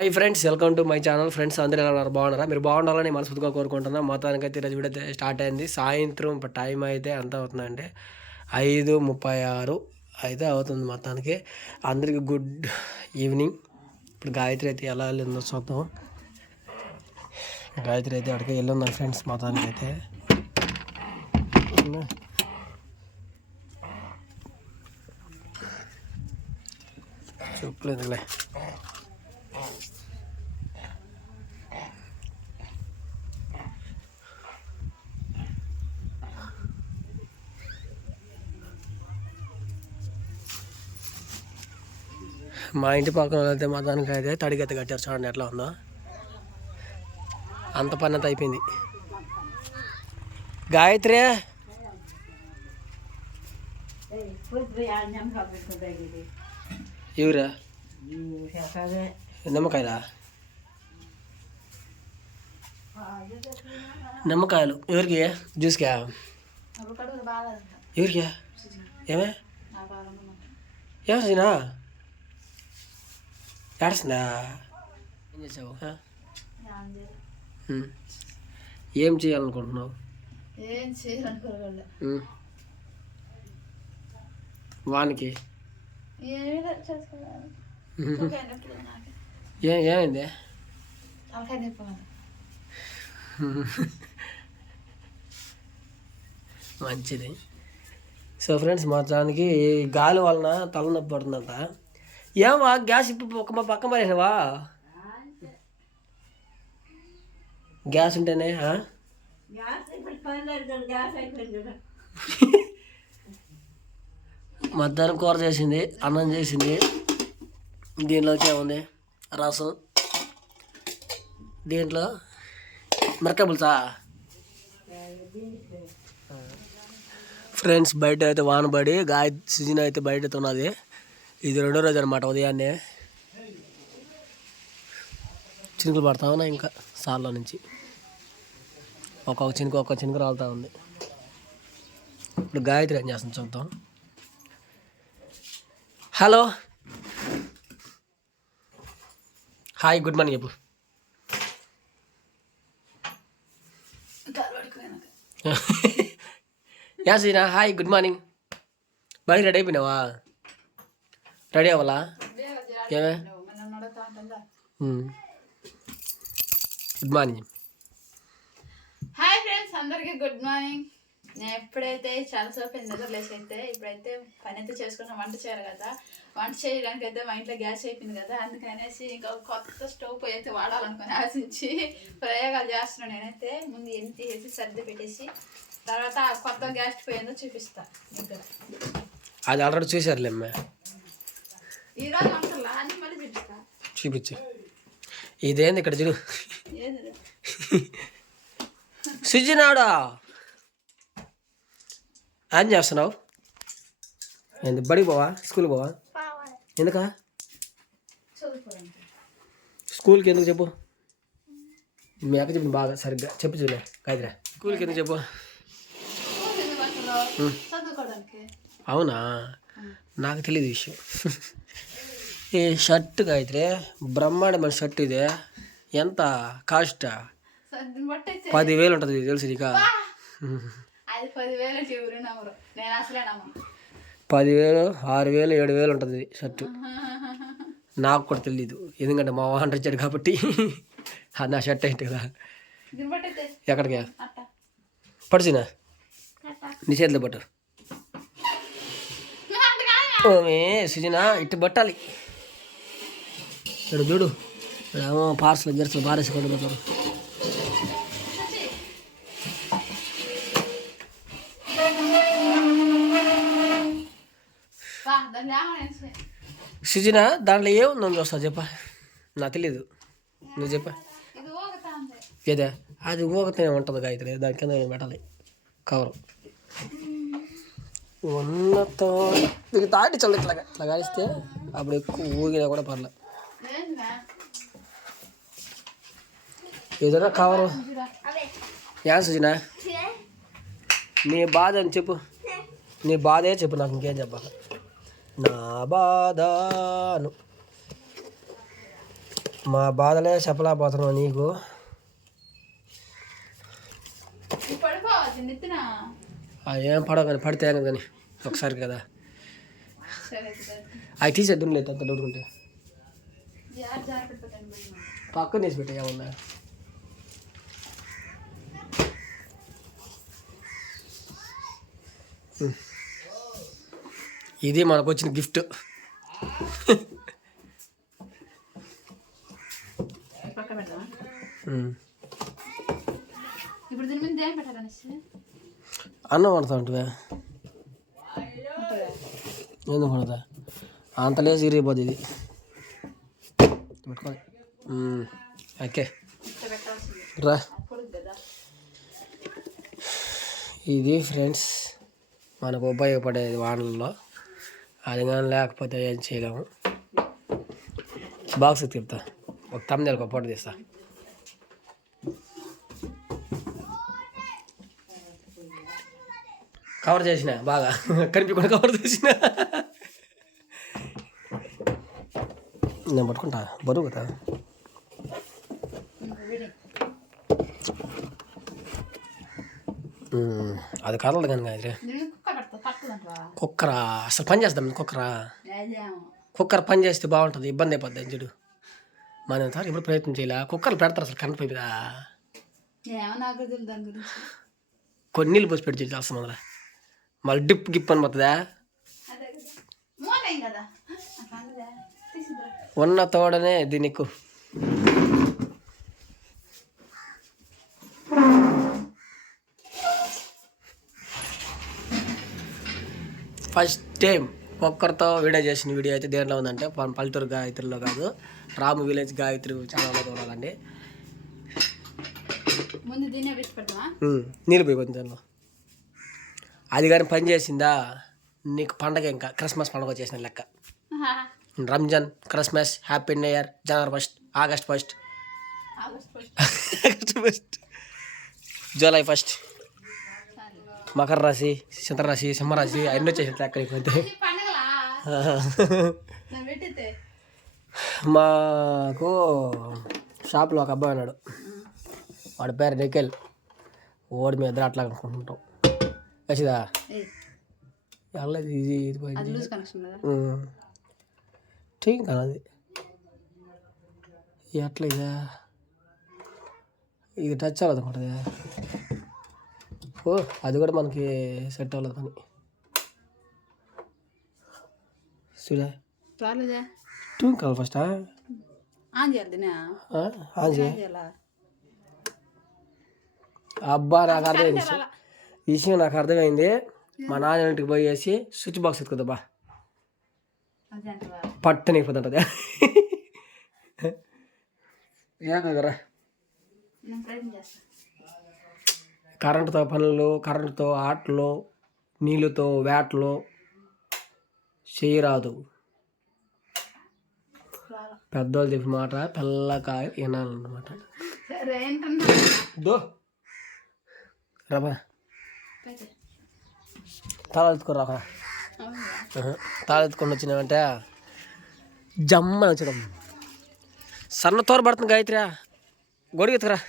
Hi friends, welcome to my channel. Friends అందరూ ఎలా ఉన్నారు? బాగున్నారా? మీరు బాగుండాలని మనస్ఫూర్తిగా కోరుకుంటున్నా. మొత్తానికైతే ఈరోజు వీడియో స్టార్ట్ అయింది. సాయంత్రం టైం అయితే ఎంత అవుతుందంటే 5:36 అయితే అవుతుంది. మొత్తానికి అందరికీ గుడ్ ఈవినింగ్. ఇప్పుడు గాయత్రి అయితే ఎలా వెళ్ళిందో చూద్దాం. గాయత్రి అయితే అక్కడికి వెళ్ళున్నాను ఫ్రెండ్స్. మొత్తానికి అయితే చెప్పలేదులే. మా ఇంటి పక్కన అయితే మొత్తానికి అయితే తడిగెత్త కట్టారు. చూడండి ఎట్లా ఉందో. అంత పని అంతా అయిపోయింది. గాయత్రి ఎవరా? నిమ్మకాయలా? నిమ్మకాయలు ఎవరికి? జ్యూస్కా? ఎవరికి? ఏమే ఏమొచ్చినా ఏడుస్తుందా? ఏం చేసావు? ఏం చేయాలనుకుంటున్నావు? వానికి ఏమైంది? మంచిది. సో ఫ్రెండ్స్, మొత్తానికి గాలి వలన తలనొప్పి పడుతుందంట. ఏమా గ్యాస్ ఇప్పుడు ఒక పక్క మరేసావా? గ్యాస్ ఉంటేనే మధ్యాహ్నం కూర చేసింది, అన్నం చేసింది. దీంట్లోకి ఏముంది? రసం. దీంట్లో మిరకాయ పులుసా? ఫ్రెండ్స్, బయట అయితే వానబడి సీజన్ అయితే బయట ఉన్నది. ఇది రెండో రోజు అనమాట. ఉదయాన్నే చినుకులు పడతా ఉన్నాయి. ఇంకా సార్లో నుంచి ఒక్కొక్క చినుకు రాలుతూ ఉంది. ఇప్పుడు గాయత్రి ఏం చేస్తుంది చూద్దాం. హలో, హాయ్, గుడ్ మార్నింగ్ చెప్పు. యాసీనా, హాయ్, గుడ్ మార్నింగ్. బాగా రెడీ అయిపోయినావా? రెడీ అవ్వాలా? ఏమే? Good morning. హాయ్ ఫ్రెండ్స్, అందరికీ గుడ్ మార్నింగ్. నేను ఎప్పుడైతే చాలాసేపు నిద్రలేసి అయితే ఇప్పుడైతే పని అయితే చేసుకున్నా. వంట చేయాలి కదా. వంట చేయడానికి అయితే మా ఇంట్లో గ్యాస్ అయిపోయింది కదా. అందుకనేసి ఇంకా కొత్త స్టవ్ అయితే వాడాలనుకుని ఆశించి ప్రయోగాలు చేస్తున్నాను. నేనైతే ముందు ఎన్ని తీసేసి సర్ది పెట్టేసి తర్వాత కొత్త గ్యాస్ పోయిందో చూపిస్తా. ఇక్కడ అది ఆల్రెడీ చూసారులేమ్మ. ఈరోజు వంటలా అని మళ్ళీ చూపిస్తా. చూపించు. ఇదేంది ఇక్కడ చూడు. సుజినాడా, ఏం చేస్తున్నావు? ఏంది బడికి పోవా? స్కూల్ పోవా? ఎందుకా? స్కూల్కి ఎందుకు చెప్పు. మీ అక్క చెప్పిన బాగా సరిగ్గా చెప్పు. చూలే కాదురా, స్కూల్కి ఎందుకు చెప్పు. అవునా? నాకు తెలియదు విషయం. ఈ షర్ట్ గాయత్రి బ్రహ్మాండమైన షర్ట్. ఇదే ఎంత కాస్ట్? 10,000 ఉంటుంది. తెలుసు నీకు? 10,000, 6,000, 7,000 ఉంటుంది షర్టు. నాకు కూడా తెలీదు, ఎందుకంటే మా వాహనం ఇచ్చాడు కాబట్టి. అది నా షర్ట్ అయితే కదా. ఎక్కడికి పడుచునా? నీ చేతిలో పట్టు. సుజనా, ఇటు పట్టాలి. ఇక్కడ చూడు, ఏమో పార్సల్ గెరసలు పారేసి కొట్టుపోతారు. సుజనా, దాంట్లో ఏముందని చూస్తావు చెప్పా? నాకు తెలీదు, నువ్వు చెప్పా. ఏదా? అది ఊగతనే ఉంటుంది గాయత్రి. దాని కింద పెట్టాలి కవరు. ఉన్నతో ఇది తాటి చల్లి ఇట్లా కాలిస్తే అప్పుడు ఎక్కువ ఊగినా కూడా పర్లేదు. ఏదైనా కవరు. యా సుజనా, నీ బాధ అని చెప్పు. నీ బాధే చెప్పు, నాకు ఇంకేం చెప్పాలి. నా బాధను మా బాధలే చెప్పలేకపోతున్నావు నీకు. పడిపోవాలి నెత్తిన. ఏం పడవ కానీ పడితే ఏం కానీ ఒకసారి కదా. అవి తీసేద్దాం లేదు అంత డౌట్ ఉంటే పక్కన తీసి పెట్టా ఏమన్నా. ఇది మనకు వచ్చిన గిఫ్ట్. ఇప్పుడు దీని మీద ఏం పెట్టాలి? అన్నం పడతా ఉంటుందా? ఎందుకు పడతా అంత లేసి ఇరిగిపోద్ది ఇది. పెట్టుకోవాలి. ఓకే రా. ఇది ఫ్రెండ్స్ మనకు ఉపయోగపడేది వానల్లో. అది కానీ లేకపోతే ఏం చేయలేము. బాక్స్ తిప్పుతా, ఒక తమ్ముళ్ళకి ఒక ఫోటో తీస్తా. కవర్ చేసిన బాగా కనిపించకుండా కవర్ చేసిన. నేను పట్టుకుంటా బరువు కదా. అది కదలదు కానీ అది కుక్కరా అసలు పని చేస్తాం. కుక్కర్ పని చేస్తే బాగుంటుంది. ఇబ్బంది అయిపోద్ది చెడు. మన ఇప్పుడు ప్రయత్నం చేయాల. కుక్కర్లు పెడతారు అసలు కరెంట్ పోయి మీద కొన్ని నీళ్ళు పోసి పెట్టి చేస్తాం. అందులో మళ్ళీ డిప్ గిప్ అని పోతుందా? ఉన్న తోడనే దీనికి ఫస్ట్ టైం ఒక్కరితో వీడియో చేసిన వీడియో అయితే దేంట్లో ఉందంటే పల్లెటూరు గాయత్రిలో కాదు, రాము విలేజ్ గాయత్రి ఛానల్లో చూడాలండి. నీళ్ళు పోయిపోతుంది దానిలో. అది కానీ పని చేసిందా నీకు పండగ, ఇంకా క్రిస్మస్ పండుగ చేసిన లెక్క. Ramzan, Christmas, happy new year, జనవరి 1, ఆగస్ట్ 1, జూలై 1, మకర రాశి, సింహరాశి, సింహరాశి అన్నీ వచ్చేసి అక్కడికి పోతే. మాకు షాప్లో ఒక అబ్బాయి ఉన్నాడు, వాడి పేరు నిఖిల్. ఓడి మీద అట్లా అనుకుంటుంటాం. వచ్చిదా ఇది ఠీక్ కాదు. ఎట్లా ఇదా ఇది టచ్ అవ్వదు అనుకుంటుంది. ఓ అది కూడా మనకి సెట్ అవ్వలేదు పని. చూడా టూన్ కావాలి ఫస్ట్ అబ్బా నాకు అర్థమైంది విషయం. నాకు అర్థమైంది. మా నాన్న ఇంటికి పోయేసి స్విచ్ బాక్స్ ఎత్తుకుందా పట్టని అయిపోతుంటుంది. ఏం కదరా కరెంటుతో పనులు, కరెంటుతో ఆటలు, నీళ్ళతో వేటలు చేయరాదు. పెద్దోళ్ళు చెప్పిన మాట పిల్లకాయ వినాలన్నమాట. దో రాబా తాళ ఎత్తుకోరా. తాళ ఎత్తుకొని వచ్చినామంటే జమ్మ వచ్చడం. సన్న తోర పడుతుంది గాయత్రి. గొడుగు ఎత్తుకురా.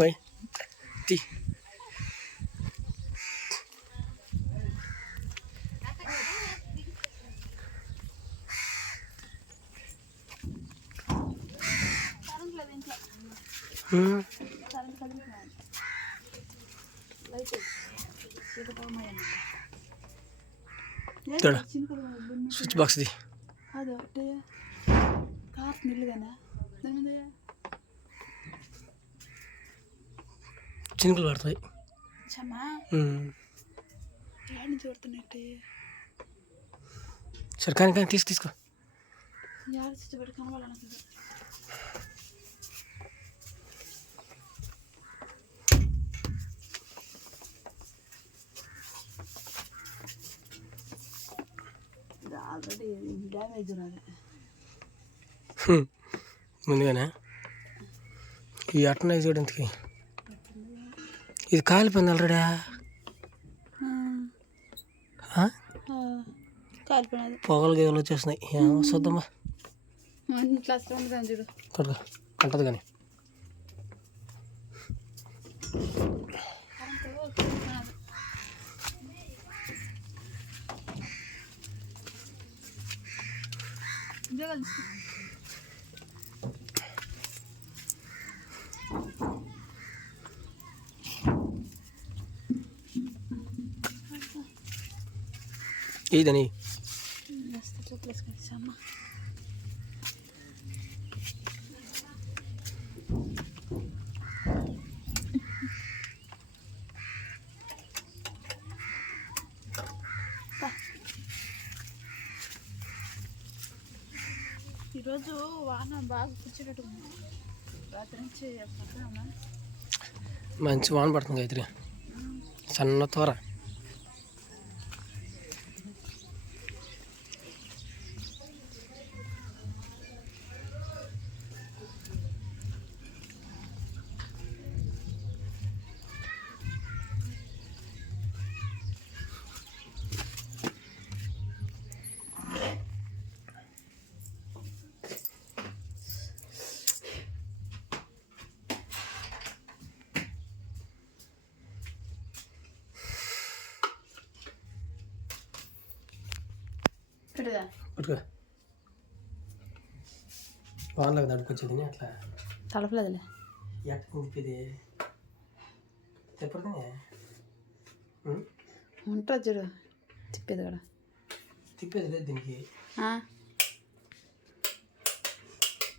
ఓయ్ తీ. స్విచ్ బాక్స్ది చినుకులు పడుతుంది. సరే కానీ కానీ తీసుకో. ఆల్రెడీ డ్యామేజ్ ఉన్నది ముందుగానే ఈ అట్టన చూడండి, ఇది కాలిపోయింది ఆల్రెడీ. కాలిపోయినది పొగలు గేగలు వచ్చేస్తున్నాయి. చూద్దామా, ఇట్లా వస్తుంది చూడు. అంటది కానీ ఇదని ఈరోజు వాన బాగా కూర్చేటట్టు రాత్రి నుంచి మంచి వాన పడుతుంది గాయత్రి, సన్న తోర. పట్టుకో, వానలకు దడుకొచ్చేది అట్లా తలపలేదులే. ఎట్లా తిప్పేది తిప్పడమే ఉంటుంది చూడు తిప్పేది కూడా. తిప్పేది లేదు దీనికి.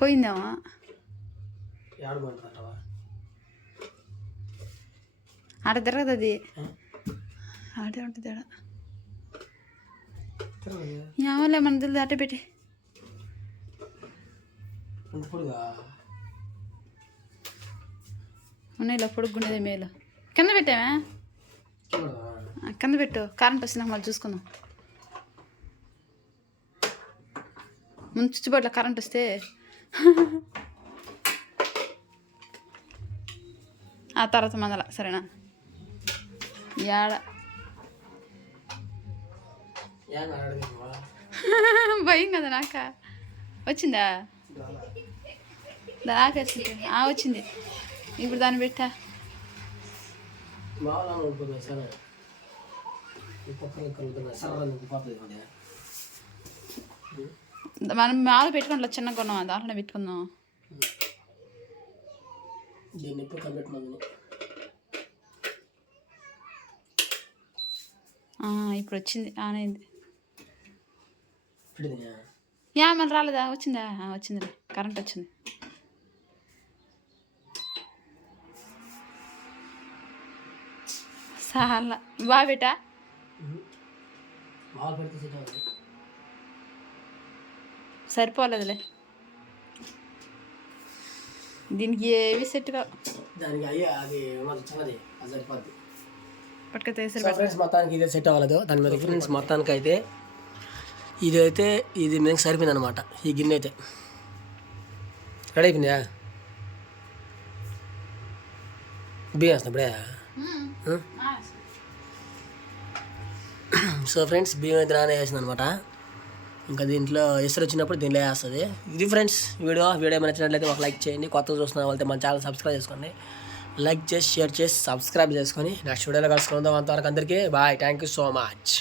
పోయిందేమో ఏడమంటావా, ఆడ తిరగదు అది, ఆడే ఉంటుంది ఆడ. ఏమోలే మన తెలియదు, అట్టే పెట్టి ఉన్నాయి. ఇలా పొడుగుండేది మేలు. కింద పెట్టావా? కింద పెట్టు, కరెంట్ వచ్చినాక మళ్ళీ చూసుకుందాం. ముందు చుచ్చుబడిలో కరెంట్ వస్తే ఆ తర్వాత మందల. సరేనా? యాడ భయం కదా నాక. వచ్చిందా? దాకేసింది. వచ్చింది. ఇప్పుడు దాన్ని పెట్టా. మనం మాలు పెట్టుకుంటా, చిన్న కొన్నాం, దాంట్లోనే పెట్టుకుందాం. ఇప్పుడు వచ్చింది, ఆన్ అయింది. మళ్ళీ రాలేదా? వచ్చిందా? వచ్చింది, కరెంట్ వచ్చింది. చాలా బాగా పెట్టా. సరిపోలేదులే, దీనికి ఏవి సెట్ కావు. పట్టుకైతే మొత్తానికి ఇదే సెట్ అవ్వలేదు. దాని మీద ఫ్రెండ్స్ మొత్తానికి అయితే ఇదైతే ఇది మీకు సరిపోయింది అనమాట. ఈ గిన్నె అయితే రెడీ అయిపోయిందా? బియ్యం వేస్తాం ఇప్పుడే. సో ఫ్రెండ్స్, బియ్యం అయితే రానే వేసింది అనమాట. ఇంకా దీంట్లో ఎసరు వచ్చినప్పుడు దీంట్లో వేస్తుంది. ఇది ఫ్రెండ్స్ వీడియో ఏమైనా నచ్చినట్లయితే ఒక లైక్ చేయండి. కొత్తగా చూస్తున్న వాళ్ళైతే మన ఛానల్ సబ్స్క్రైబ్ చేసుకోండి. లైక్ చేసి షేర్ చేసి సబ్స్క్రైబ్ చేసుకొని నెక్స్ట్ వీడియోలో కలుసుకుందాం. అంతవరకు అందరికీ bye. Thank you so much.